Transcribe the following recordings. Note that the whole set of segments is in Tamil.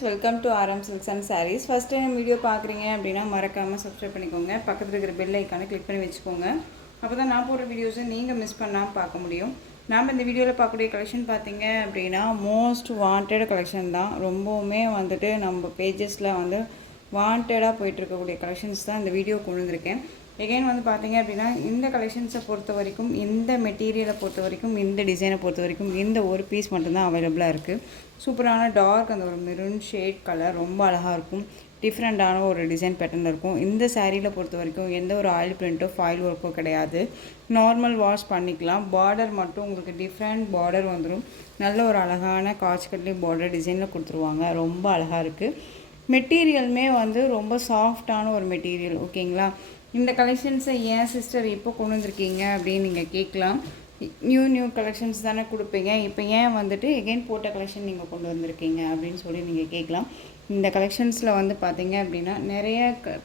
Friends, welcome to RM silks and sarees. First time video பார்க்குறீங்க அப்படின்னா மறக்காமல் சப்ஸ்கிரைப் பண்ணிக்கோங்க. பக்கத்தில் இருக்கிற பெல் ஐக்கானை கிளிக் பண்ணி வச்சுக்கோங்க. அப்போ தான் நான் போடுற வீடியோஸை நீங்கள் மிஸ் பண்ணாமல் பார்க்க முடியும். நாம் இந்த வீடியோவில் பார்க்கக்கூடிய கலெக்ஷன் பார்த்தீங்க அப்படின்னா மோஸ்ட் வாண்டட் கலெக்ஷன் தான். ரொம்பவுமே வந்துட்டு நம்ம பேஜஸில் வந்து வாண்டடாக போயிட்டுருக்கக்கூடிய கலெக்ஷன்ஸ் தான் இந்த வீடியோ கொண்டு வந்திருக்கேன். எகைன் வந்து பார்த்தீங்க அப்படின்னா இந்த கலெக்ஷன்ஸை பொறுத்த வரைக்கும், இந்த மெட்டீரியலை பொறுத்த வரைக்கும், இந்த டிசைனை பொறுத்த வரைக்கும் இந்த ஒரு பீஸ் மட்டும்தான் அவைலபிளாக இருக்குது. சூப்பரான டார்க் அந்த ஒரு மெரூன் ஷேட் கலர் ரொம்ப அழகாக இருக்கும். டிஃப்ரெண்ட்டான ஒரு டிசைன் பேட்டர்னில் இருக்கும். இந்த சாரியில் பொறுத்த வரைக்கும் எந்த ஒரு ஆயில் பிரிண்ட்டோ ஃபாயில் ஒர்க்கோ கிடையாது. நார்மல் வாஷ் பண்ணிக்கலாம். பார்டர் மட்டும் உங்களுக்கு டிஃப்ரெண்ட் பார்டர் வந்துடும். நல்ல ஒரு அழகான காட்ச்கட்லி பார்டர் டிசைனில் கொடுத்துருவாங்க. ரொம்ப அழகாக இருக்குது. மெட்டீரியலுமே வந்து ரொம்ப சாஃப்டான ஒரு மெட்டீரியல். ஓகேங்களா? இந்த கலெக்ஷன்ஸை ஏன் சிஸ்டர் இப்போ கொண்டு வந்திருக்கீங்க அப்படின்னு நீங்கள் கேட்கலாம். நியூ கலெக்ஷன்ஸ் தானே கொடுப்பீங்க, இப்போ ஏன் வந்துட்டு எகெயின் போட்ட கலெக்ஷன் நீங்கள் கொண்டு வந்திருக்கீங்க அப்படின்னு சொல்லி நீங்கள் கேட்கலாம். இந்த கலெக்ஷன்ஸில் வந்து பார்த்தீங்க அப்படின்னா நிறைய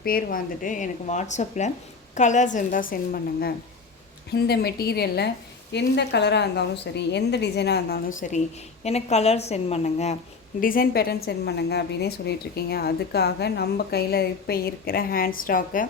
பேர் வந்துட்டு எனக்கு வாட்ஸ்அப்பில் கலர்ஸ் இருந்தால் சென்ட் பண்ணுங்கள், இந்த மெட்டீரியலில் எந்த கலராக இருந்தாலும் சரி, எந்த டிசைனாக இருந்தாலும் சரி எனக்கு கலர் சென்ட் பண்ணுங்கள், டிசைன் பேட்டர்ன் சென்ட் பண்ணுங்கள் அப்படின்னே சொல்லிகிட்ருக்கீங்க. அதுக்காக நம்ம கையில் இப்போ இருக்கிற ஹேண்ட் ஸ்டாக்கை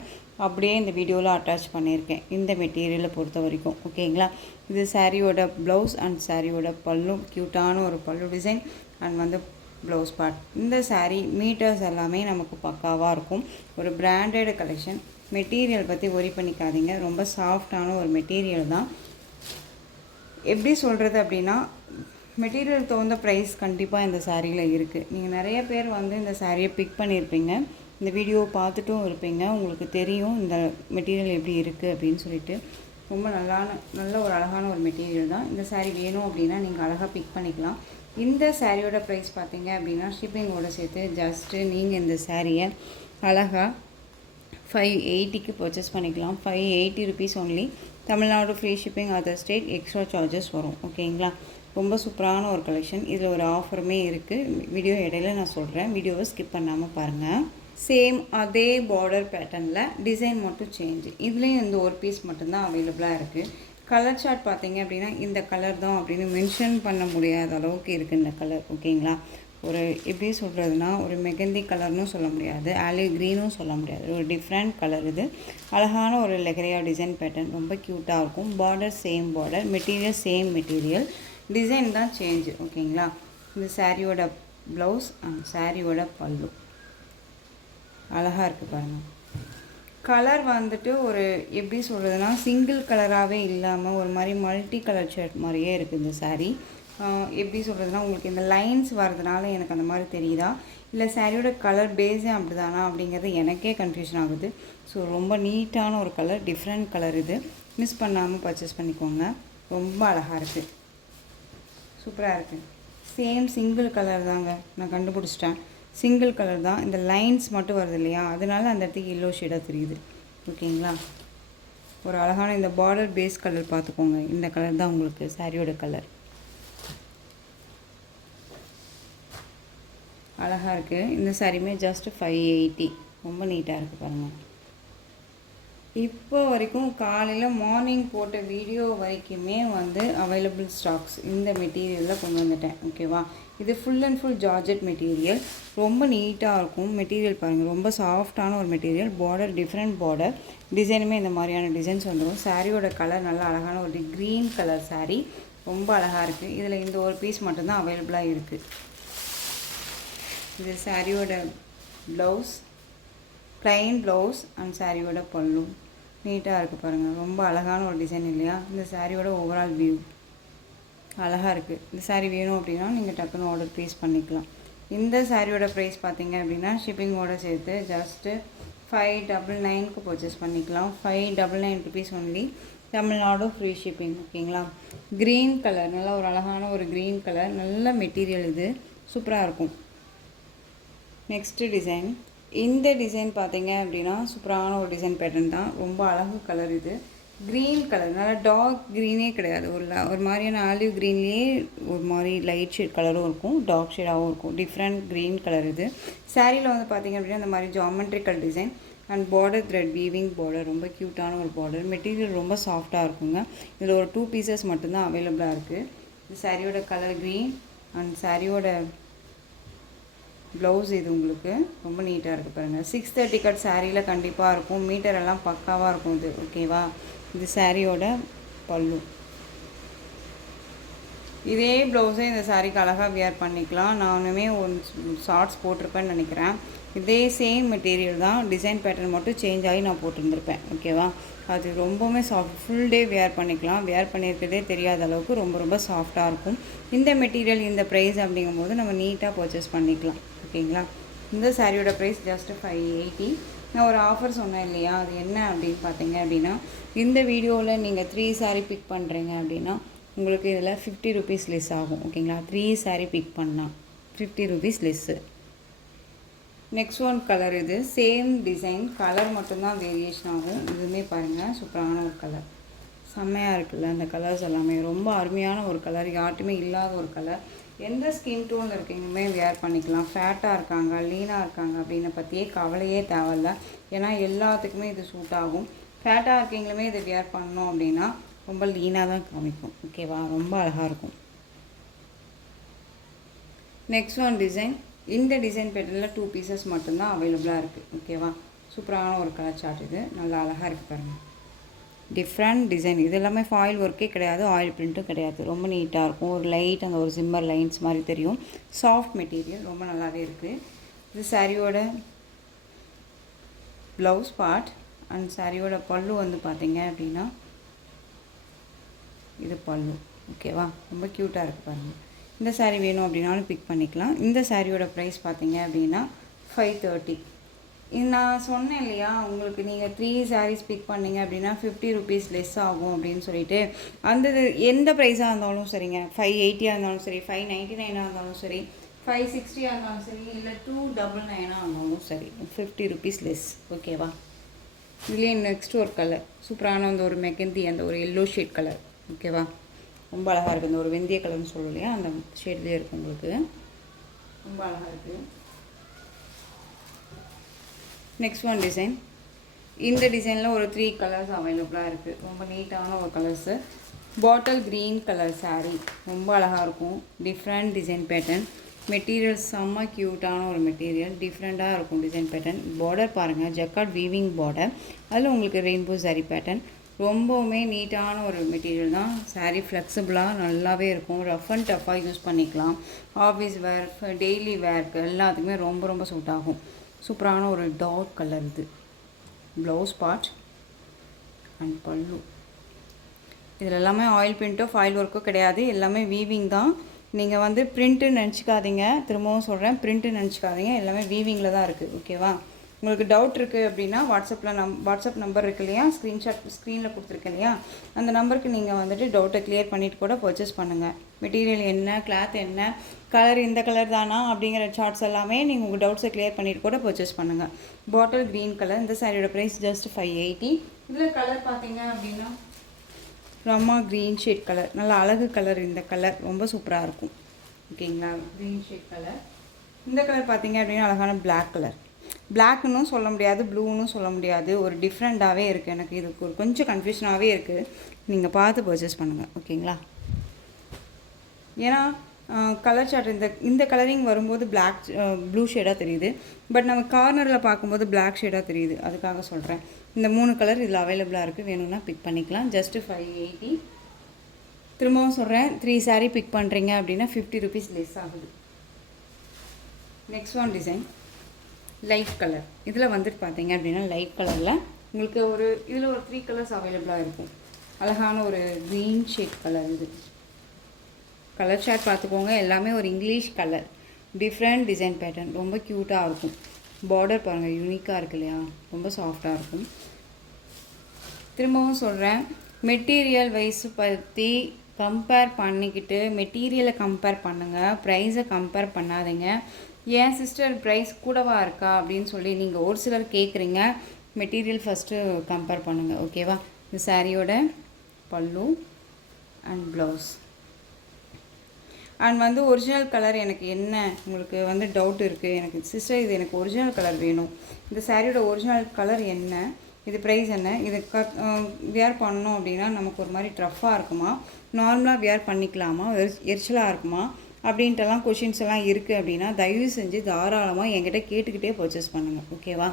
அப்படியே இந்த வீடியோவில் அட்டாச் பண்ணியிருக்கேன். இந்த மெட்டீரியலை பொறுத்த வரைக்கும் ஓகேங்களா. இது சாரியோட ப்ளவுஸ் அண்ட் சாரியோட பல்லு, க்யூட்டான ஒரு பல்லு டிசைன் அண்ட் வந்து ப்ளவுஸ் பார்ட். இந்த சாரீ மீட்டர்ஸ் எல்லாமே நமக்கு பக்காவாக இருக்கும். ஒரு பிராண்டட் கலெக்ஷன். மெட்டீரியல் பற்றி ஒரி பண்ணிக்காதீங்க, ரொம்ப சாஃப்டான ஒரு மெட்டீரியல் தான். எப்படி சொல்கிறது அப்படின்னா, மெட்டீரியல் தகுந்த ப்ரைஸ் கண்டிப்பாக இந்த சாரியில் இருக்குது. நீங்கள் நிறைய பேர் வந்து இந்த சாரியை பிக் பண்ணியிருப்பீங்க, இந்த வீடியோவை பார்த்துட்டும் இருப்பீங்க. உங்களுக்கு தெரியும் இந்த மெட்டீரியல் எப்படி இருக்குது அப்படின்னு சொல்லிட்டு. ரொம்ப நல்ல ஒரு அழகான ஒரு மெட்டீரியல் தான். இந்த சாரீ வேணும் அப்படின்னா நீங்கள் அழகாக பிக் பண்ணிக்கலாம். இந்த சாரியோட ப்ரைஸ் பார்த்தீங்க அப்படின்னா ஷிப்பிங்கோடு சேர்த்து ஜஸ்ட்டு நீங்கள் இந்த சாரியை அழகாக 580க்கு பர்ச்சேஸ் பண்ணிக்கலாம். 580 rupees only. Tamil Nadu free shipping, other state extra charges வரும். ஓகேங்களா? ரொம்ப சூப்பரான ஒரு கலெக்ஷன். இதில் ஒரு ஆஃபருமே இருக்குது. வீடியோ இடையில நான் சொல்கிறேன், வீடியோவை ஸ்கிப் பண்ணாமல் பாருங்கள். சேம் அதே பார்டர் பேட்டர்னில் டிசைன் மட்டும் சேஞ்சு. இதுலேயும் இந்த ஒரு பீஸ் மட்டும்தான் அவைலபிளாக இருக்குது. கலர் சார்ட் பார்த்தீங்க அப்படின்னா இந்த கலர் தான் அப்படின்னு மென்ஷன் பண்ண முடியாத அளவுக்கு இருக்குது இந்த கலர். ஓகேங்களா? ஒரு எப்படி சொல்கிறதுனா, ஒரு மெகந்தி கலர்னும் சொல்ல முடியாது, ஆலிவ் க்ரீனும் சொல்ல முடியாது, ஒரு டிஃப்ரெண்ட் கலர். இது அழகான ஒரு லெகரியா டிசைன் பேட்டர்ன், ரொம்ப க்யூட்டாக இருக்கும். Border same border, material same material, design தான் சேஞ்சு. ஓகேங்களா? இந்த சாரியோட ப்ளவுஸ் அண்ட் சாரியோட பல்லு அழகாக இருக்குது பாருங்கள். கலர் வந்துட்டு ஒரு எப்படி சொல்கிறதுனா, சிங்கிள் கலராகவே இல்லாமல் ஒரு மாதிரி மல்டி கலர் ஷர்ட் மாதிரியே இருக்குது இந்த சாரீ. எப்படி சொல்கிறதுனா, உங்களுக்கு இந்த லைன்ஸ் வர்றதுனால எனக்கு அந்த மாதிரி தெரியுதா, இல்லை சாரியோட கலர் பேஸே அப்படி தானா அப்படிங்கிறது எனக்கே கன்ஃபியூஷன் ஆகுது. ஸோ ரொம்ப நீட்டான ஒரு கலர், டிஃப்ரெண்ட் கலர். இது மிஸ் பண்ணாமல் பர்ச்சேஸ் பண்ணிக்கோங்க. ரொம்ப அழகாக இருக்குது, சூப்பராக இருக்குது. சேம் சிங்கிள் கலர் தாங்க, நான் கண்டுபிடிச்சிட்டேன். சிங்கிள் கலர் தான். இந்த லைன்ஸ் மட்டும் வருது இல்லையா, அதனால அந்த இடத்துக்கு எல்லோ ஷேடாக தெரியுது. ஓகேங்களா? ஒரு அழகான இந்த பார்டர் பேஸ் கலர் பார்த்துக்கோங்க. இந்த கலர் தான் உங்களுக்கு சாரியோட கலர். அழகாக இருக்குது. இந்த சாரியுமே ஜஸ்ட் 580. ரொம்ப நீட்டாக இருக்குது பாருங்கள். இப்போ வரைக்கும் காலையில் மார்னிங் போட்ட வீடியோ வரைக்குமே வந்து அவைலபிள் ஸ்டாக்ஸ் இந்த மெட்டீரியலில் கொண்டு வந்துட்டேன். ஓகேவா? இது full and full georgette material. ரொம்ப நீட்டாக இருக்கும் மெட்டீரியல் பாருங்கள். ரொம்ப சாஃப்டான ஒரு மெட்டீரியல். பார்டர் டிஃப்ரெண்ட் பார்டர், டிசைனுமே இந்த மாதிரியான டிசைன்ஸ் வந்துடும். சாரியோட கலர் நல்ல அழகான ஒரு க்ரீன் கலர் சாரீ, ரொம்ப அழகாக இருக்குது. இதில் இந்த ஒரு பீஸ் மட்டும்தான் அவைலபிளாக இருக்குது. இது சாரியோட ப்ளவுஸ், ப்ளைன் ப்ளவுஸ் அண்ட் சாரியோட பல்லு. நீட்டாக இருக்குது பாருங்கள். ரொம்ப அழகான ஒரு டிசைன் இல்லையா? இந்த சாரியோட ஓவரால் வியூ அழகாக இருக்குது. இந்த சாரீ வேணும் அப்படின்னா நீங்கள் டக்குன்னு ஆர்டர் ப்ளேஸ் பண்ணிக்கலாம். இந்த சாரியோட ப்ரைஸ் பார்த்தீங்க அப்படின்னா ஷிப்பிங்கோடு சேர்த்து ஜஸ்ட்டு 599க்கு பர்ச்சேஸ் பண்ணிக்கலாம். 599 rupees only. Tamil Nadu free shipping. ஓகேங்களா? க்ரீன் கலர், நல்லா ஒரு அழகான ஒரு க்ரீன் கலர், நல்ல மெட்டீரியல். இது சூப்பராக இருக்கும். Next design. இந்த டிசைன் பார்த்தீங்க அப்படின்னா சூப்பரான ஒரு டிசைன் பேட்டர்ன் தான். ரொம்ப அழகு கலர். இது க்ரீன் கலர், நல்லா டார்க் க்ரீனே கிடையாது, ஒரு மாதிரியான ஆலிவ் க்ரீன்லேயே ஒரு மாதிரி லைட் ஷேட் கலரும் இருக்கும், டார்க் ஷேடாகவும் இருக்கும். Different green colour. இது சாரியில் வந்து பார்த்திங்க அப்படின்னா இந்த மாதிரி geometrical design and border thread weaving border, ரொம்ப க்யூட்டான ஒரு பார்டர். மெட்டீரியல் ரொம்ப சாஃப்டாக இருக்குங்க. இதில் ஒரு 2 பீசஸ் மட்டும்தான் அவைலபிளாக இருக்குது. இது சாரியோட கலர் க்ரீன் அண்ட் சாரியோட ப்ளவுஸ் இது உங்களுக்கு ரொம்ப நீட்டாக இருக்குது பாருங்கள். 630 கட் சாரியில் கண்டிப்பாக இருக்கும். மீட்டர் எல்லாம் பக்காவாக இருக்கும் இது. ஓகேவா? இது சாரியோட பல்லு. இதே ப்ளவுஸே இந்த சாரீக்கு அழகாக வியர் பண்ணிக்கலாம். நானுமே ஒரு ஷார்ட்ஸ் போட்டிருப்பேன்னு நினைக்கிறேன். இதே சேம் மெட்டீரியல் தான், டிசைன் பேட்டர்ன் மட்டும் சேஞ்ச் ஆகி நான் போட்டிருந்துருப்பேன். ஓகேவா? அது ரொம்பவுமே சாஃப்ட், ஃபுல் டே வியர் பண்ணிக்கலாம். வியர் பண்ணியிருக்கிறதே தெரியாத அளவுக்கு ரொம்ப ரொம்ப சாஃப்டாக இருக்கும். இந்த மெட்டீரியல் இந்த ப்ரைஸ் அப்படிங்கும்போது நம்ம நீட்டாக பர்ச்சேஸ் பண்ணிக்கலாம். ஓகேங்களா? இந்த சாரியோட ப்ரைஸ் ஜஸ்ட் 580. நான் ஒரு ஆஃபர் சொன்னேன் இல்லையா, அது என்ன அப்படின்னு பார்த்தீங்க அப்படின்னா, இந்த வீடியோவில் நீங்கள் 3 சாரீ பிக் பண்ணுறீங்க அப்படின்னா உங்களுக்கு இதில் 50 ருபீஸ் லெஸ் ஆகும். ஓகேங்களா? 3 சாரீ பிக் பண்ணால் 50 rupees less. Next one colour. இது சேம் டிசைன், கலர் மட்டும்தான் வேரியேஷன் ஆகும். இதுவுமே பாருங்கள் சூப்பரான ஒரு கலர், செம்மையாக இருக்குல்ல. அந்த கலர்ஸ் எல்லாமே ரொம்ப அருமையான ஒரு கலர், யார்ட்டுமே இல்லாத ஒரு கலர். எந்த ஸ்கின் டோனில் இருக்கீங்களுமே வேர் பண்ணிக்கலாம். ஃபேட்டாக இருக்காங்க, லீனாக இருக்காங்க அப்படின்னு பற்றியே கவலையே தேவையில்ல. ஏன்னா எல்லாத்துக்குமே இது சூட் ஆகும். ஃபேட்டாக இருக்கீங்களுமே இதை வேர் பண்ணோம் அப்படின்னா ரொம்ப லீனாக தான் காமிக்கும். ஓகேவா? ரொம்ப அழகாக இருக்கும். Next one design. இந்த டிசைன் பேட்டர்னில் 2 பீசஸ் மட்டும்தான் அவைலபிளாக இருக்குது. ஓகேவா? சூப்பரான ஒரு கலர் சார்ட். இது நல்லா அழகாக இருக்குது பாருங்கள். Different design. இது எல்லாமே ஃபாயில் ஒர்க்கே கிடையாது, ஆயில் பிரிண்ட்டும் கிடையாது. ரொம்ப நீட்டாக இருக்கும். ஒரு லைட் அந்த ஒரு ஜிம்மர் லைன்ஸ் மாதிரி தெரியும். சாஃப்ட் மெட்டீரியல், ரொம்ப நல்லாவே இருக்குது. இது சாரியோட ப்ளவுஸ் பார்ட். அண்ட் சாரியோட பல்லு வந்து பார்த்தீங்க அப்படின்னா இது பல்லு. ஓகேவா? ரொம்ப க்யூட்டாக இருக்குது பாருங்கள். இந்த சாரீ வேணும் அப்படின்னாலும் பிக் பண்ணிக்கலாம். இந்த சாரியோட ப்ரைஸ் பார்த்தீங்க அப்படின்னா 530. நான் சொன்னேன் இல்லையா உங்களுக்கு, நீங்கள் 3 சாரீஸ் பிக் பண்ணிங்க அப்படின்னா 50 ருபீஸ் லெஸ் ஆகும் அப்படின்னு சொல்லிட்டு. அந்த எந்த ப்ரைஸாக இருந்தாலும் சரிங்க, 580 இருந்தாலும் சரி, 599 இருந்தாலும் சரி, 560 இருந்தாலும் சரி, இல்லை 299 இருந்தாலும் சரி, 50 ருபீஸ் லெஸ். ஓகேவா? இதுலேயே நெக்ஸ்ட் ஒரு கலர் சூப்பரான அந்த ஒரு மெகந்தி, அந்த ஒரு எல்லோ ஷேட் கலர். ஓகேவா? ரொம்ப அழகாக இருக்குது. இந்த ஒரு வெந்தய கலர்னு சொல்லுவோம் இல்லையா, அந்த ஷேட்லேயே இருக்குது உங்களுக்கு. ரொம்ப அழகாக இருக்குது. Next one design. இந்த டிசைனில் ஒரு 3 கலர்ஸ் அவைலபிளாக இருக்குது. ரொம்ப நீட்டான ஒரு colours. Bottle green colour sari, ரொம்ப அழகாக இருக்கும். Different design pattern. மெட்டீரியல் செம்ம க்யூட்டான ஒரு மெட்டீரியல், டிஃப்ரெண்ட்டாக இருக்கும் டிசைன் பேட்டர்ன். பார்டர் பாருங்கள், ஜக்கார்ட் வீவிங் பார்டர். அதில் உங்களுக்கு ரெயின்போ சாரீ பேட்டர்ன். ரொம்பவுமே நீட்டான ஒரு மெட்டீரியல் தான். சாரீ ஃப்ளெக்சிபிளாக நல்லாவே இருக்கும். ரஃப் அண்ட் டஃப்பாக யூஸ் பண்ணிக்கலாம். ஆஃபீஸ் வேர், டெய்லி வேர்க்கு எல்லாத்துக்குமே ரொம்ப ரொம்ப சூட் ஆகும். சூப்பரான ஒரு டார்க் கலர். இது ப்ளவுஸ் பார்ட் அண்ட் பல்லு. இதில் எல்லாமே ஆயில் பிரிண்ட்டோ ஃபாயில் ஒர்க்கோ கிடையாது, எல்லாமே வீவிங் தான். நீங்கள் வந்து பிரிண்ட்டுன்னு நினச்சிக்காதீங்க, திரும்பவும் சொல்கிறேன், பிரிண்ட்டுன்னு நினச்சிக்காதீங்க, எல்லாமே வீவிங்கில் தான் இருக்குது. ஓகேவா? உங்களுக்கு டவுட் இருக்குது அப்படின்னா வாட்ஸ்அப் நம்பர் இருக்கு இல்லையா, ஸ்க்ரீனில் கொடுத்துருக்கேன் இல்லையா, அந்த நம்பருக்கு நீங்கள் வந்துட்டு டவுட்டை கிளியர் பண்ணிவிட்டு கூட பர்ச்சேஸ் பண்ணுங்கள். மெட்டீரியல் என்ன, கிளாத் என்ன, கலர் இந்த கலர் தானா அப்படிங்கிற சார்ட்ஸ் எல்லாமே நீங்கள் உங்கள் டவுட்ஸை கிளியர் பண்ணிவிட்டு கூட பர்ச்சேஸ் பண்ணுங்கள். Bottle green colour. இந்த சாரியோட ப்ரைஸ் ஜஸ்ட் 580. இதில் கலர் பார்த்தீங்க அப்படின்னா ரம்மா க்ரீன் ஷேட் கலர், நல்ல அழகு கலர். இந்த கலர் ரொம்ப சூப்பராக இருக்கும். ஓகேங்களா? Green shade colour. இந்த கலர் பார்த்தீங்க அப்படின்னா அழகான பிளாக் கலர். பிளாக்னு சொல்ல முடியாது, ப்ளூன்னு சொல்ல முடியாது, ஒரு டிஃப்ரெண்ட்டாகவே இருக்குது. எனக்கு இதுக்கு ஒரு கொஞ்சம் கன்ஃபியூஷனாகவே இருக்குது. நீங்கள் பார்த்து பர்ச்சேஸ் பண்ணுங்கள். ஓகேங்களா? ஏன்னா கலர் சார்ட் இந்த கலரிங் வரும்போது ப்ளூ ஷேடாக தெரியுது, பட் நம்ம கார்னரில் பார்க்கும்போது பிளாக் ஷேடாக தெரியுது. அதுக்காக சொல்கிறேன். இந்த 3 கலர் இதில் அவைலபிளாக இருக்குது. வேணும்னா பிக் பண்ணிக்கலாம். ஜஸ்ட்டு 580. திரும்பவும் சொல்கிறேன், 3 சாரீ பிக் பண்ணுறீங்க அப்படின்னா 50 ருபீஸ் லெஸ் ஆகுது. Next one design light colour. இதில் வந்துட்டு பார்த்தீங்க அப்படின்னா லைட் கலரில் உங்களுக்கு இதில் ஒரு 3 கலர்ஸ் அவைலபிளாக இருக்கும். அழகான ஒரு க்ரீன் ஷேட் கலர். இது கலர் ஷேட் பார்த்துக்கோங்க, எல்லாமே ஒரு English colour. Different design pattern, ரொம்ப க்யூட்டாக இருக்கும். பார்டர் பாருங்கள், யூனிக்காக இருக்கு இல்லையா, ரொம்ப சாஃப்டாக இருக்கும். திரும்பவும் சொல்கிறேன், மெட்டீரியல் வைஸ் பற்றி கம்பேர் பண்ணிக்கிட்டு மெட்டீரியலை கம்பேர் பண்ணுங்கள், ப்ரைஸை கம்பேர் பண்ணாதீங்க. ஏன் சிஸ்டர் ப்ரைஸ் கூடவா இருக்கா அப்படின்னு சொல்லி நீங்கள் ஒரு சிலர் கேட்குறீங்க. மெட்டீரியல் ஃபஸ்ட்டு கம்பேர் பண்ணுங்கள். ஓகேவா? இந்த சாரியோட பல்லு அண்ட் ப்ளவுஸ். அண்ட் வந்து ஒரிஜினல் கலர் எனக்கு என்ன உங்களுக்கு வந்து டவுட் இருக்குது, எனக்கு சிஸ்டர் இது எனக்கு ஒரிஜினல் கலர் வேணும், இந்த சாரியோட ஒரிஜினல் கலர் என்ன, இது ப்ரைஸ் என்ன, இது வியர் பண்ணோம் அப்படின்னா நமக்கு ஒரு மாதிரி ட்ரஃப்பாக இருக்குமா, நார்மலாக வியர் பண்ணிக்கலாமா, எரிச்சலாக இருக்குமா அப்படின்ட்டுலாம் கொஷின்ஸ் எல்லாம் இருக்குது அப்படின்னா தயவு செஞ்சு தாராளமாக என்கிட்ட கேட்டுக்கிட்டே பர்ச்சேஸ் பண்ணுங்கள். ஓகேவா?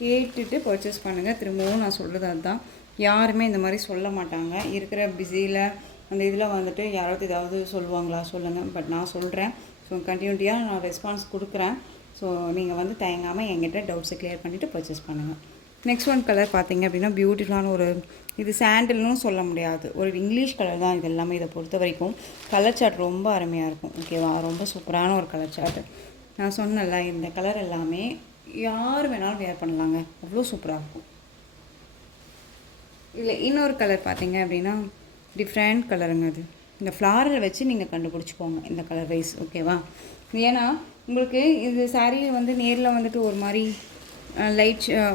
கேட்டுட்டு பர்ச்சேஸ் பண்ணுங்கள். திரும்பவும் நான் சொல்கிறது அதுதான். யாருமே இந்த மாதிரி சொல்ல மாட்டாங்க. இருக்கிற பிஸியில் அந்த இதில் வந்துட்டு யாராவது ஏதாவது சொல்லுவாங்களா சொல்லுங்கள். பட் நான் சொல்கிறேன். ஸோ கண்டினியூட்டியாக நான் ரெஸ்பான்ஸ் கொடுக்குறேன். ஸோ நீங்கள் வந்து தயங்காமல் என்கிட்ட டவுட்ஸை கிளியர் பண்ணிவிட்டு பர்ச்சேஸ் பண்ணுங்கள். நெக்ஸ்ட் ஒன் கலர் பார்த்தீங்க அப்படின்னா பியூட்டிஃபுல்லான ஒரு இது சாண்டில்னு சொல்ல முடியாது, ஒரு இங்கிலீஷ் கலர் தான் இது எல்லாமே. இதை பொறுத்த வரைக்கும் கலர் சார்ட் ரொம்ப அருமையாக இருக்கும். ஓகேவா? ரொம்ப சூப்பரான ஒரு கலர் சார்ட்டு. நான் சொன்னல இந்த கலர் எல்லாமே யார் வேணாலும் வேர் பண்ணலாங்க, அவ்வளோ சூப்பராக இருக்கும். இல்லை இன்னொரு கலர் பார்த்தீங்க அப்படின்னா டிஃப்ரெண்ட் கலருங்க. அது இந்த ஃப்ளாரில் வச்சு நீங்கள் கண்டுபிடிச்சிக்கோங்க இந்த கலர் வைஸ். ஓகேவா? ஏன்னா உங்களுக்கு இது சாரீ வந்து நேரில் வந்துட்டு ஒரு மாதிரி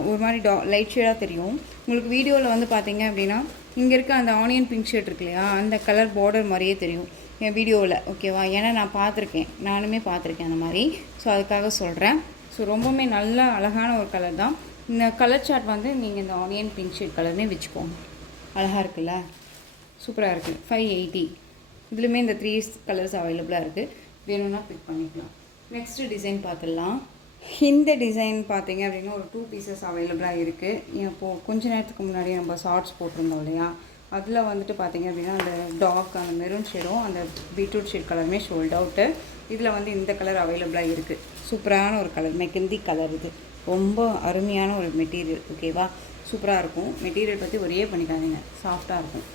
ஒரு மாதிரி லைட் ஷேடாக தெரியும். உங்களுக்கு வீடியோவில் வந்து பார்த்தீங்க அப்படின்னா இங்கே இருக்க அந்த ஆனியன் பிங்க் ஷேட் இருக்கு இல்லையா, அந்த கலர் பார்டர் மாதிரியே தெரியும் என் வீடியோவில். ஓகேவா? ஏன்னா நான் பார்த்துருக்கேன், நானுமே பார்த்துருக்கேன் அந்த மாதிரி. ஸோ அதுக்காக சொல்கிறேன். ஸோ ரொம்பவுமே நல்ல அழகான ஒரு கலர் தான். இந்த கலர் சார்ட் வந்து நீங்கள் இந்த ஆனியன் பிங்க் ஷேட் கலர்னே வச்சுக்கோங்க. அழகாக இருக்குல்ல, சூப்பராக இருக்குது. 580. இதுலேயுமே இந்த 3 கலர்ஸ் அவைலபிளாக இருக்குது. வேணும்னா பிக் பண்ணிக்கலாம். நெக்ஸ்ட்டு டிசைன் பார்த்துடலாம். இந்த டிசைன் பார்த்தீங்க அப்படின்னா ஒரு 2 பீசஸ் அவைலபிளாக இருக்குது. இப்போது கொஞ்ச நேரத்துக்கு முன்னாடி நம்ம ஷார்ட்ஸ் போட்டிருந்தோம் இல்லையா, அதில் வந்துட்டு பார்த்தீங்க அப்படின்னா அந்த டார்க் அந்த மெரூன் ஷேடும் அந்த பீட்ரூட் ஷேட் கலருமே ஷோல்ட் அவுட்டு. இதில் வந்து இந்த கலர் அவைலபிளாக இருக்குது. சூப்பரான ஒரு கலர், மெகந்தி கலர். இது ரொம்ப அருமையான ஒரு மெட்டீரியல். ஓகேவா? சூப்பராக இருக்கும். மெட்டீரியல் பற்றி ஒரே பண்ணிக்காதீங்க, சாஃப்டாக இருக்கும்.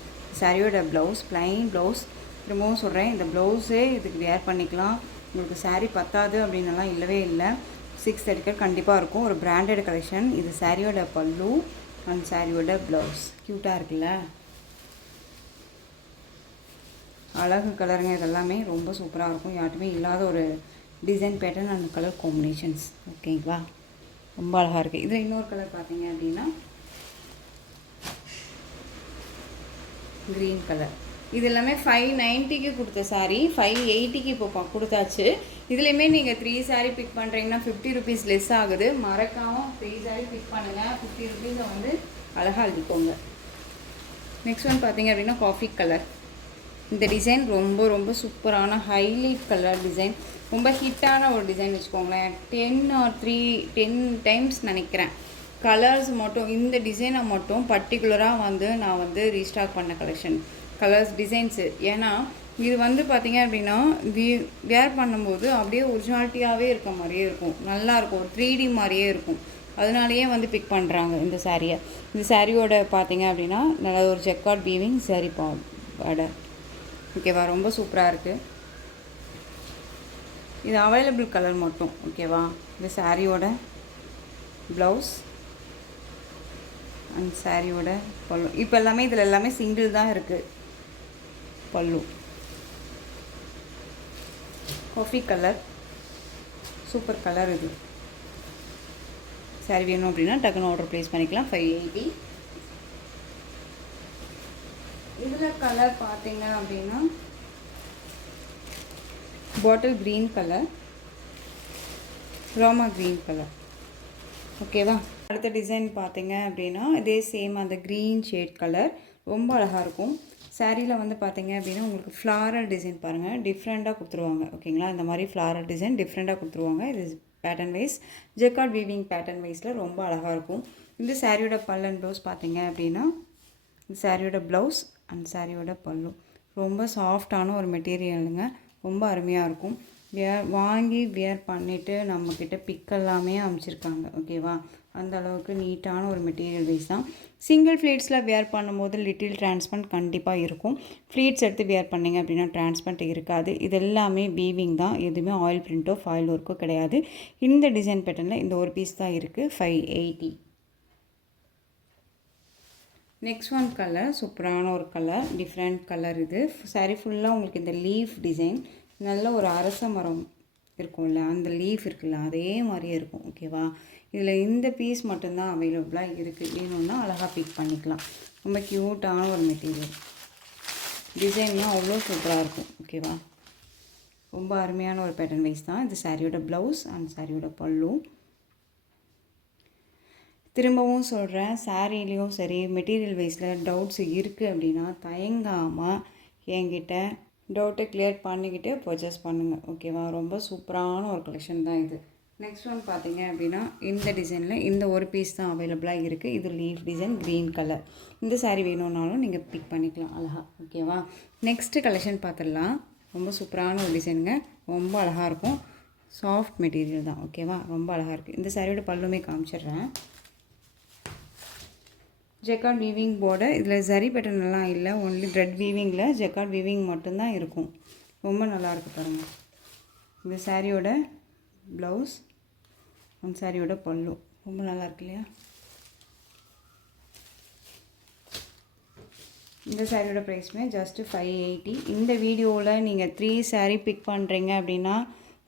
சாரியோட ப்ளவுஸ் ப்ளைன் ப்ளவுஸ். திரும்பவும் சொல்கிறேன், இந்த ப்ளவுஸே இதுக்கு வேர் பண்ணிக்கலாம். உங்களுக்கு சாரீ பத்தாது அப்படின்னலாம் இல்லவே இல்லை. 630 கண்டிப்பாக இருக்கும். ஒரு பிராண்டட் கலெக்ஷன். இது சாரியோட பல்லு அண்ட் சாரியோட ப்ளவுஸ். க்யூட்டாக இருக்குல்ல, அழகு கலருங்க. இதெல்லாமே ரொம்ப சூப்பராக இருக்கும். யார்ட்டுமே இல்லாத ஒரு design pattern and colour combinations. ஓகேங்களா? ரொம்ப அழகாக இருக்குது. இதில் இன்னொரு கலர் பார்த்தீங்க அப்படின்னா க்ரீன் கலர். இது எல்லாமே 590க்கு கொடுத்த சாரீ 580க்கு இப்போ கொடுத்தாச்சு. இதுலேயுமே நீங்கள் 3 சாரீ பிக் பண்ணுறீங்கன்னா 50 ருபீஸ் லெஸ் ஆகுது. மறக்காமல் 3 சாரீ பிக் பண்ணுங்கள். 50 ருபீஸை வந்து அழகாக அழுதிக்கோங்க. நெக்ஸ்ட் ஒன் பார்த்தீங்க அப்படின்னா காஃபி கலர். இந்த டிசைன் ரொம்ப ரொம்ப சூப்பரான ஹைலைட் கலர் டிசைன். ரொம்ப ஹிட்டான ஒரு டிசைன் வச்சுக்கோங்களேன். 10 டைம்ஸ் நினைக்கிறேன் கலர்ஸ் மட்டும். இந்த டிசைனை மட்டும் பர்டிகுலராக வந்து நான் வந்து ரீஸ்டாக் பண்ண கலர்ஸ் டிசைன்ஸு. ஏன்னா இது வந்து பார்த்திங்க அப்படின்னா வேர் பண்ணும்போது அப்படியே ஒரிஜினாலிட்டியாகவே இருக்க மாதிரியே இருக்கும். நல்லாயிருக்கும், ஒரு 3D மாதிரியே இருக்கும். அதனாலேயே வந்து பிக் பண்ணுறாங்க இந்த சாரியை. இந்த சாரியோட பார்த்திங்க அப்படின்னா நல்ல ஒரு ஜெக்கார்ட் வீவிங் சாரி பார்டர். ஓகேவா? ரொம்ப சூப்பராக இருக்குது. இது அவைலபிள் கலர் மட்டும். ஓகேவா? இந்த சாரியோட ப்ளவுஸ் அண்ட் சாரியோட பல்லு. இப்போ எல்லாமே இதில் எல்லாமே சிங்கிள் தான் இருக்குது. பல்லு காஃபி கலர், சூப்பர் கலர். இது சாரி வேணும் அப்படின்னா டக்குன்னு ஆர்டர் ப்ளேஸ் பண்ணிக்கலாம். 580. இதில் கலர் பார்த்தீங்க அப்படின்னா bottle green colour, Rama green colour. ஓகேவா? அடுத்த டிசைன் பார்த்தீங்க அப்படின்னா இதே சேம் அந்த க்ரீன் ஷேட் கலர். ரொம்ப அழகாக இருக்கும். சாரியில் வந்து பார்த்தீங்க அப்படின்னா உங்களுக்கு ஃப்ளாரல் டிசைன் பாருங்கள், டிஃப்ரெண்ட்டாக கொடுத்துருவாங்க. ஓகேங்களா? இந்த மாதிரி ஃப்ளாரல் டிசைன் டிஃப்ரெண்ட்டாக கொடுத்துருவாங்க. இது pattern wise jacquard weaving pattern வைஸில் ரொம்ப அழகாக இருக்கும். இந்த சாரியோட பல் அண்ட் ப்ளவுஸ் பார்த்தீங்க அப்படின்னா இந்த சாரியோட ப்ளவுஸ் அண்ட் சாரியோட பல்லு. ரொம்ப சாஃப்டான ஒரு மெட்டீரியலுங்க. ரொம்ப அருமையாக இருக்கும். வாங்கி வியர் பண்ணிவிட்டு நம்மக்கிட்ட பிக் எல்லாமே அமைச்சிருக்காங்க. ஓகேவா? அந்த அளவுக்கு நீட்டான ஒரு மெட்டீரியல் வைஸ் தான். சிங்கிள் ஃப்ளீட்ஸில் வியர் பண்ணும்போது லிட்டில் டிரான்ஸ்பரண்ட் கண்டிப்பாக இருக்கும். ஃப்ளீட்ஸ் எடுத்து வியர் பண்ணிங்க அப்படின்னா டிரான்ஸ்பரண்ட் இருக்காது. இது எல்லாமே வீவிங் தான், எதுவுமே ஆயில் பிரிண்ட்டோ ஃபாயில் ஒர்க்கோ கிடையாது. இந்த டிசைன் பேட்டர்னில் இந்த ஒரு பீஸ் தான் இருக்குது. 580. நெக்ஸ்ட் ஒன் கலர், சூப்பரான ஒரு கலர், டிஃப்ரெண்ட் கலர். இது சாரி ஃபுல்லாக உங்களுக்கு இந்த லீஃப் டிசைன், நல்ல ஒரு அரச மரம் இருக்கும்ல, அந்த லீஃப் இருக்குல்ல, அதே மாதிரியே இருக்கும். ஓகேவா? இதில் இந்த பீஸ் மட்டும்தான் அவைலபிளாக இருக்குது. வேணும்னா அழகாக பிக் பண்ணிக்கலாம். ரொம்ப க்யூட்டான ஒரு மெட்டீரியல். டிசைன்லாம் அவ்வளோ சூப்பராக இருக்கும். ஓகேவா? ரொம்ப அருமையான ஒரு பேட்டர்ன் வைஸ் தான். இது சாரியோட ப்ளவுஸ் அண்ட் சாரியோட பல்லு. திரும்பவும் சொல்கிறேன், சாரீலேயும் சரி மெட்டீரியல் வைஸில் டவுட்ஸ் இருக்குது அப்படின்னா தயங்காமல் என்கிட்ட டவுட்டை கிளியர் பண்ணிக்கிட்டு பர்ச்சேஸ் பண்ணுங்கள். ஓகேவா? ரொம்ப சூப்பரான ஒரு கலெக்ஷன் தான் இது. நெக்ஸ்ட் ஒன் பார்த்தீங்க அப்படின்னா இந்த டிசைனில் இந்த ஒரு பீஸ் தான் அவைலபிளாக இருக்குது. இது லீஃப் டிசைன் க்ரீன் கலர். இந்த சாரீ வேணும்னாலும் நீங்கள் பிக் பண்ணிக்கலாம் அழகாக. ஓகேவா? நெக்ஸ்ட்டு கலெக்ஷன் பார்த்துடலாம். ரொம்ப சூப்பரான ஒரு டிசைனுங்க. ரொம்ப அழகாக இருக்கும். சாஃப்ட் மெட்டீரியல் தான். ஓகேவா? ரொம்ப அழகாக இருக்குது. இந்த சாரியோட பல்லுமே காமிச்சிடுறேன். Jacquard weaving border. இதில் சரி பேட்டர்ன்லாம் இல்லை, ஒன்லி த்ரெட் வீவிங்கில் ஜெக்கார்ட் வீவிங் மட்டும்தான் இருக்கும். ரொம்ப நல்லாயிருக்கு பாருங்கள். இந்த சாரியோட ப்ளவுஸ், அந்த சாரியோட பல்லு ரொம்ப நல்லாயிருக்கு இல்லையா? இந்த சாரியோட ப்ரைஸுமே ஜஸ்ட்டு 580. இந்த வீடியோவில் நீங்கள் 3 சாரீ பிக் பண்ணுறீங்க அப்படின்னா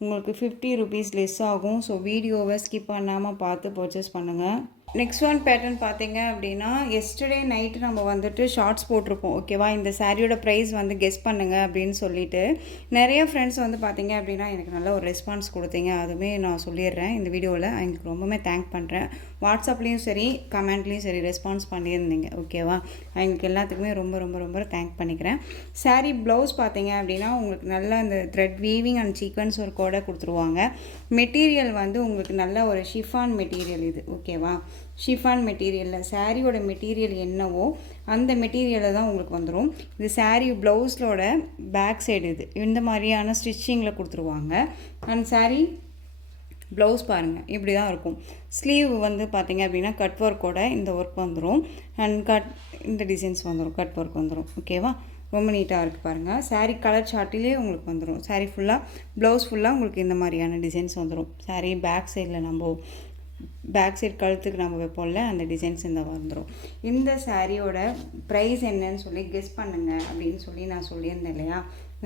உங்களுக்கு 50 rupees லெஸ் ஆகும். ஸோ வீடியோவை ஸ்கிப் பண்ணாமல் பார்த்து பர்ச்சேஸ் பண்ணுங்கள். நெக்ஸ்ட் ஒன் பேட்டர்ன் பார்த்தீங்க அப்படின்னா எஸ்டர்டே நைட்டு நம்ம வந்துட்டு ஷார்ட்ஸ் போட்டிருப்போம். ஓகேவா? இந்த சாரியோட ப்ரைஸ் வந்து கெஸ் பண்ணுங்கள் அப்படின்னு சொல்லிட்டு நிறைய ஃப்ரெண்ட்ஸ் வந்து பார்த்தீங்க அப்படின்னா எனக்கு நல்ல ஒரு ரெஸ்பான்ஸ் கொடுத்தீங்க. அதுவுமே நான் சொல்லிடுறேன் இந்த வீடியோவில். எங்களுக்கு ரொம்பவே தேங்க் பண்ணுறேன். வாட்ஸ்அப்லேயும் சரி கமெண்ட்லேயும் சரி ரெஸ்பான்ஸ் பண்ணியிருந்தீங்க. ஓகேவா? எங்களுக்கு எல்லாத்துக்குமே ரொம்ப ரொம்ப ரொம்ப தேங்க் பண்ணிக்கிறேன். சாரீ ப்ளவுஸ் பார்த்தீங்க அப்படின்னா உங்களுக்கு நல்ல அந்த த்ரெட் வீவிங் அண்ட் சீக்வன்ஸ் ஒர்க்கோட கொடுத்துருவாங்க. மெட்டீரியல் வந்து உங்களுக்கு நல்ல ஒரு ஷிஃபான் மெட்டீரியல் இது. ஓகேவா? ஷிஃபான் மெட்டீரியலில் சாரியோட மெட்டீரியல் என்னவோ அந்த மெட்டீரியலில் தான் உங்களுக்கு வந்துடும். இது சாரீ ப்ளவுஸோட பேக் சைடு இது இந்த மாதிரியான ஸ்டிச்சிங்கில் கொடுத்துருவாங்க. அண்ட் சாரீ ப்ளவுஸ் பாருங்கள் இப்படி தான் இருக்கும். ஸ்லீவ் வந்து பார்த்திங்க அப்படின்னா கட் ஒர்க்கோட இந்த ஒர்க் வந்துடும். அண்ட் இந்த டிசைன்ஸ் வந்துடும், கட் ஒர்க் வந்துடும். ஓகேவா? ரொம்ப நீட்டாக இருக்குது பாருங்கள். சாரீ கலர் சார்ட்டிலே உங்களுக்கு வந்துடும். சாரீ ஃபுல்லாக ப்ளவுஸ் ஃபுல்லாக உங்களுக்கு இந்த மாதிரியான டிசைன்ஸ் வந்துடும். சாரீ பேக் சைடில் நம்ம பேக் சைட் கழுத்துக்கு நம்ம வைப்போம்ல அந்த டிசைன்ஸ் இந்த வந்துடும். இந்த சாரியோட ப்ரைஸ் என்னன்னு சொல்லி கெஸ் பண்ணுங்கள் அப்படின்னு சொல்லி நான் சொல்லியிருந்தேன் இல்லையா?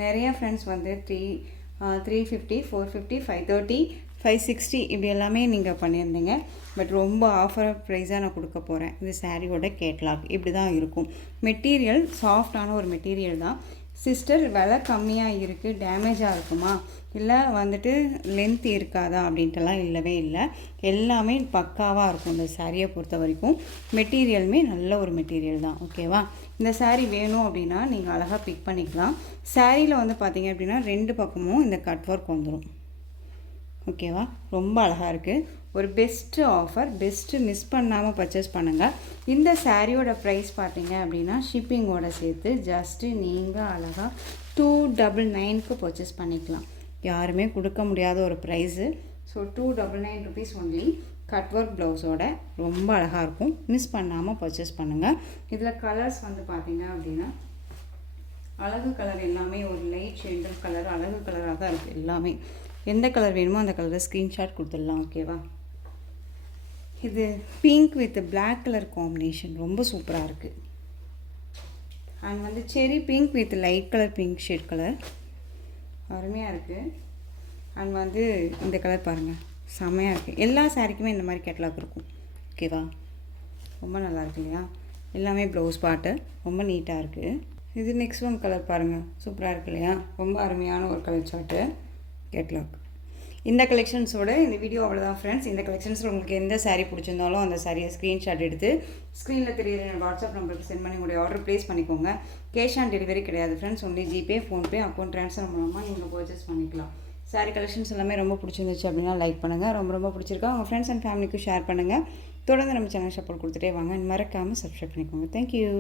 நிறையா ஃப்ரெண்ட்ஸ் வந்து 350, 450, 530, 560 இப்படி எல்லாமே நீங்கள் பண்ணியிருந்தீங்க. பட் ரொம்ப ஆஃபர் ப்ரைஸாக நான் கொடுக்க போகிறேன். இந்த சாரியோட கேட்லாக் இப்படி தான் இருக்கும். மெட்டீரியல் சாஃப்டான ஒரு மெட்டீரியல் தான். சிஸ்டர் விலை கம்மியாக இருக்குது, டேமேஜாக இருக்குமா இல்லை வந்துட்டு லென்த் இருக்காதா அப்படின்ட்டுலாம் இல்லவே இல்லை. எல்லாமே பக்காவாக இருக்கும் இந்த சாரியை பொறுத்த வரைக்கும். மெட்டீரியலுமே நல்ல ஒரு மெட்டீரியல் தான். ஓகேவா? இந்த சாரீ வேணும் அப்படின்னா நீங்கள் அழகாக பிக் பண்ணிக்கலாம். சாரியில் வந்து பார்த்தீங்க அப்படின்னா 2 பக்கமும் இந்த கட் ஒர்க் வந்துடும். ஓகேவா? ரொம்ப அழகாக இருக்குது. ஒரு பெஸ்ட்டு ஆஃபர். பெஸ்ட்டு மிஸ் பண்ணாமல் பர்ச்சேஸ் பண்ணுங்கள். இந்த சாரியோட ப்ரைஸ் பார்த்தீங்க அப்படின்னா ஷிப்பிங்கோட சேர்த்து ஜஸ்ட்டு நீங்கள் அழகாக 299க்கு பர்ச்சேஸ் பண்ணிக்கலாம். யாருமே கொடுக்க முடியாத ஒரு price. So 299 rupees only. Cut work ப்ளவுஸோட ரொம்ப அழகாக இருக்கும். மிஸ் பண்ணாமல் பர்ச்சேஸ் பண்ணுங்கள். இதில் கலர்ஸ் வந்து பார்த்தீங்க அப்படின்னா அழகு கலர் எல்லாமே ஒரு லைட் ஷேடட் கலர், அழகு கலராக தான் இருக்குது எல்லாமே. எந்த கலர் வேணுமோ அந்த கலரை ஸ்க்ரீன்ஷாட் கொடுத்துடலாம். ஓகேவா? இது pink with black colour combination ரொம்ப சூப்பராக இருக்குது. அண்ட் வந்து cherry pink with light colour pink shade colour அருமையாக இருக்குது. அண்ட் வந்து இந்த கலர் பாருங்கள் செம்மையாக இருக்குது. எல்லா சாரிக்குமே இந்த மாதிரி கேட்லாக் இருக்கும். ஓகேவா? ரொம்ப நல்லா இருக்கு இல்லையா? எல்லாமே ப்ளவுஸ் பாட்டு ரொம்ப நீட்டாக இருக்குது. இது நெக்ஸ்ட் ஒன் கலர் பாருங்கள் சூப்பராக இருக்குது இல்லையா? ரொம்ப அருமையான ஒரு கலர் சார்ட்டு கேட்லாக். இந்த கலெக்ஷன்ஸோட இந்த வீடியோ அவ்வளோதான் ஃப்ரெண்ட்ஸ். இந்த கலெக்ஷன்ஸில் உங்களுக்கு எந்த சாரீ பிடிச்சிருந்தாலும் அந்த சாரியை ஸ்க்ரீன்ஷாட் எடுத்து ஸ்க்ரீனில் தெரியுற வாட்ஸ்அப் நம்பருக்கு சென்ட் பண்ணி உங்களுடைய ஆர்டர் ப்ளேஸ் பண்ணிக்கோங்க. கேஷ் ஆன் டெலிவரி கிடையாது friends. Only GPay, PhonePe, account transfer மூலமாக நீங்கள் பர்ச்சேஸ் பண்ணிக்கலாம். சாரீ கலெக்ஷன்ஸ் எல்லாமே ரொம்ப பிடிச்சிருந்துச்சு அப்படின்னா லைக் பண்ணுங்கள். ரொம்ப ரொம்ப பிடிச்சிருக்கா உங்கள் ஃப்ரெண்ட்ஸ் அண்ட் ஃபேமிலிக்கு ஷேர் பண்ணுங்கள். தொடர்ந்து நம்ம சேனல் சப்போர்ட் கொடுத்துட்டே வாங்க. மறக்காமல் சப்ஸ்கிரைப் பண்ணிக்கோங்க. தேங்க்யூ.